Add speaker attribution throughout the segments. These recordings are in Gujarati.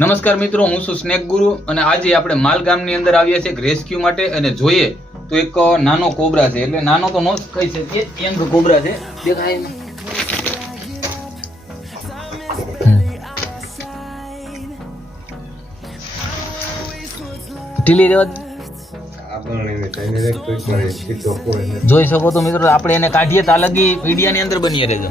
Speaker 1: નમસ્કાર મિત્રો હું છું સ્નેક ગુરુ અને આજે આપણે માલ ગામની અંદર આવ્યા છે રેસ્ક્યુ માટે અને જોઈએ તો એક નાનો કોબરા છે. એટલે નાનો તો નો કહી શકીએ યંગ કોબરા છે. દેખાય ને? ઢીલી જોઈ શકો તો મિત્રો આપણે એને કાઢીએ તો અલગી મીડિયાની અંદર બની રહેજો.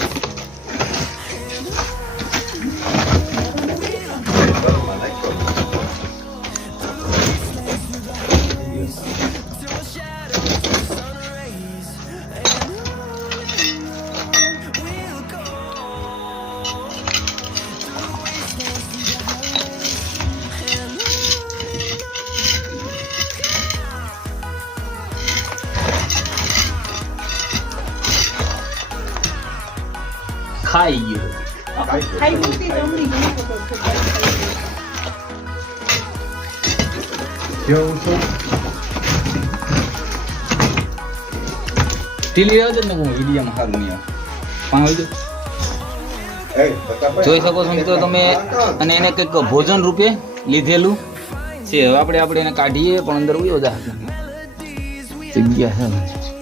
Speaker 1: ખાઈ ગયો
Speaker 2: ખાઈ.
Speaker 1: ઢીલી રહેવા દે ને હું વિડીયોમાં સારું નહીં આવે. જોઈ શકો છો મિત્રો તમે અને એને કંઈક ભોજન રૂપે લીધેલું。છે હવે આપણે આપણે એને કાઢીએ પણ અંદર ઉયો દા જગ્યા છે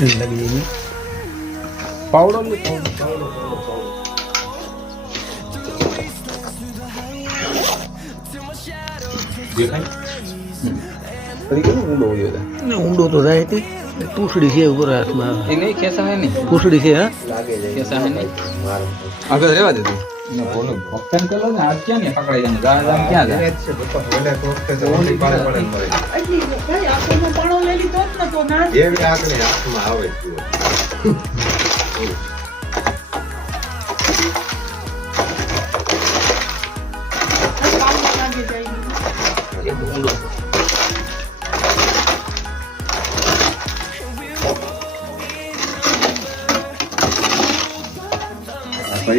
Speaker 1: લગી પાવડો ઊંડો
Speaker 3: તો જાય તે પૂછડી છે ઉપર હાથમાં
Speaker 1: એ
Speaker 3: પૂછડી છે હા?
Speaker 1: લાગે હે નહીં? આગળ રહેવા દેતું બોલો ઓપ્શન કરો ને આ ક્યાં ને પકડાઈ જાય ગાળ ગાળ ક્યાં જાય
Speaker 2: એટલી ભાઈ આપણને પાણો લઈ લીધો જ ને તો ના જ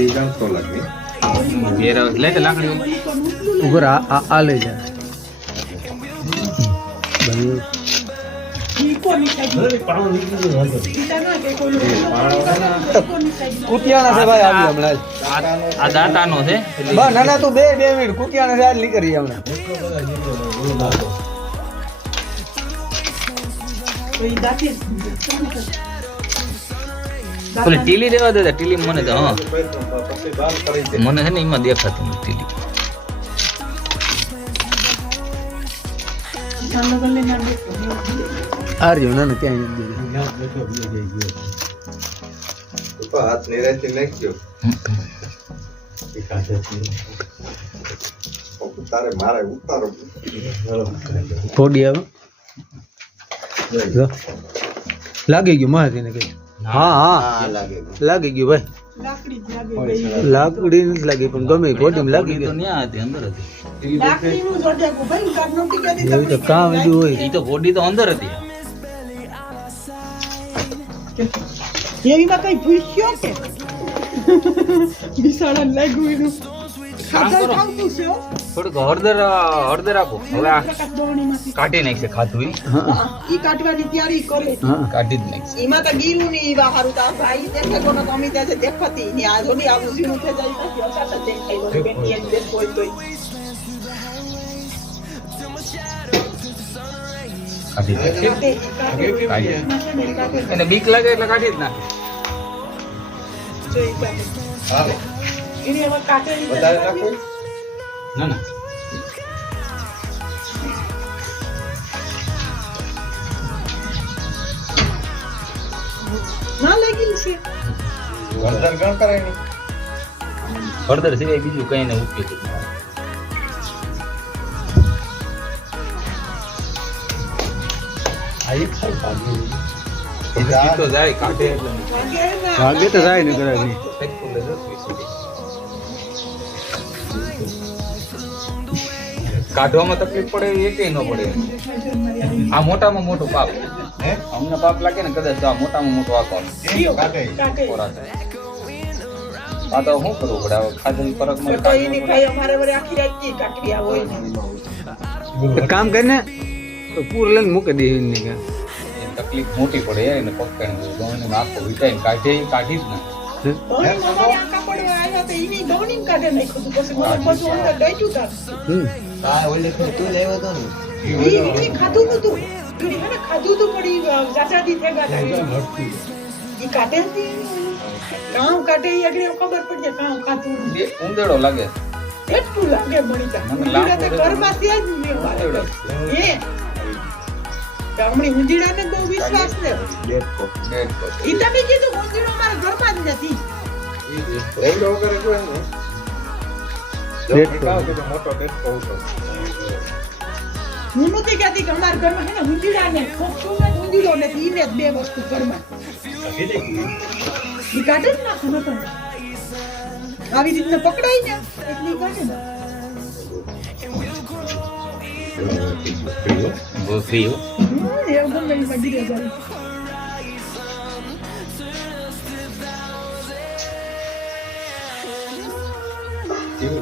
Speaker 2: કામમાં લાગી જાય.
Speaker 1: ઘેર લે તે લાકડી
Speaker 3: ઉપર. આ આ આ લઈ જાય ભાઈ
Speaker 2: ઈ કોની ખાઈ? ઈટા ના કે કોઈ લોકો કોની ખાઈ?
Speaker 3: કુતિયાણા છે ભાઈ આવી હમણાં
Speaker 1: આ આ દાંતાનો છે. એટલે
Speaker 3: ના ના તું બે બે મિનિટ. કુતિયાણા છે આજ નીકળી હમણાં.
Speaker 2: દાંતી જ.
Speaker 1: ટીલી રહેવા દેતા ટીલી મને તો હા મને છે ને એમાં દેખાતું નથી ટીલી.
Speaker 3: આ રહ્યો ના ત્યાં.
Speaker 4: હાથ નિરાશી નાખ્યો તારે મારે ઉતારો
Speaker 3: થોડી આવે. લાગી ગયું મારે કઈ હા હા
Speaker 4: લાગે
Speaker 3: લાગી ગયું ભાઈ.
Speaker 2: લાકડી
Speaker 3: નથી લાગી પણ ગમે બોડીમાં લાગી
Speaker 1: ઈ તો અંદર હતી
Speaker 3: એવી કામ એવી હોય.
Speaker 1: એ તો બોડી તો અંદર હતી.
Speaker 2: એવીમાં કઈ ભૂસ્યો કે? બિસાડાને લાગ્યું
Speaker 1: થોડુંક હળદર હળદર આપો. હવે આ કાઢી નાખશે ખાધું ઈ
Speaker 2: કાઢવાની તૈયારી કરે
Speaker 1: કાઢી જ નાખશે.
Speaker 2: એમાં તો ગીરું ની ઈ હારું તો ભાઈ દેખે તો અમી ત્યાં છે દેખતી ની આ આવું થઈ જાય લો પેટી એની હોય.
Speaker 1: કાઢી
Speaker 2: નાખે.
Speaker 1: બીક લાગે એટલે કાઢી જ નાખે.
Speaker 2: એની હવે કાઢેલી
Speaker 4: વધારે નાખો
Speaker 1: ના ના.
Speaker 2: ના લાગેલી છે.
Speaker 4: વળતર ગણ કરાય નહીં
Speaker 1: હળદર સિવાય બીજું કઈ ને ઉપયોગ.
Speaker 3: ભાગે તો જાય ને. કરાય
Speaker 1: કાઢવામાં તકલીફ પડે એ કઈ ન પડે. આ મોટામાં મોટું પાપ.
Speaker 4: હે?
Speaker 1: અમને પાપ લાગે ને કદાચ તો આ મોટામાં મોટો. ખોરાક. આ તો શું કરવું પડે? ખાધેલી ફરક મળે
Speaker 3: કામ કરીને તો પૂર લઈને મૂકી દે એને
Speaker 1: તકલીફ મોટી પડે એને પકડીને ગવણીમાં આખો વિટાઈને કાઢે એ કાઢી જ ના.
Speaker 2: કાપડ આવ્યા તો એની ગવણીને કાઢે નાખ્યું પછી બધું અંદર દઈ તાર.
Speaker 3: હમ
Speaker 2: ઈ ઈ ખાધું નતું. ને ખાધું તો પડી ઈ જાજાદી ભેગા થાય. ઈ કાટે હતી. કામ કાટે ઈ આગળ ખબર પડી જાય કામ ખાધું
Speaker 1: બે ઉંદેડો લાગે
Speaker 2: એટલું લાગે મણીતા.
Speaker 1: મને
Speaker 2: તો ઘરમાં છે જ નહીં.
Speaker 1: ઉંદેડો.
Speaker 2: હે. તો હમણાં ઊંધીડાને બહુ વિશ્વાસ ને
Speaker 1: ડેડ પર.
Speaker 2: ઈ તમે કીધું ઊંધીડો મારા ઘરમાં જ નથી
Speaker 4: એ લોકો કરે કોઈ
Speaker 2: હું નથી કહેતી કે અમારા ઘરમાં હે ને ઊંધીડા ને ખોખું ને ઊંધીડો નથી ઈને જ બે વસ્તુ ઘરમાં. ઈ કાઢે જ નાખો નતો આવી રીતના પકડાઈ ને એટલે કાઢે એવું ગમે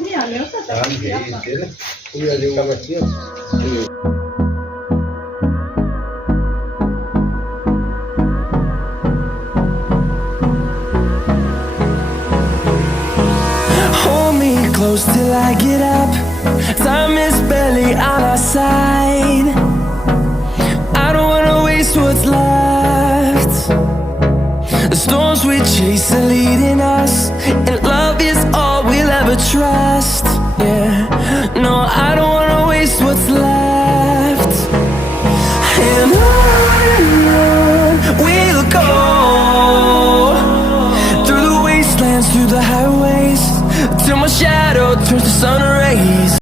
Speaker 2: નહીં હાલે હો તો
Speaker 4: આમ
Speaker 2: સાકું
Speaker 4: છે,
Speaker 2: નહીં
Speaker 4: ઈ
Speaker 2: આપવા.
Speaker 4: છે ને. ઉયા જેવું ખબર છે ને.
Speaker 5: Hold me close till I get up. Time is barely chase are leading us,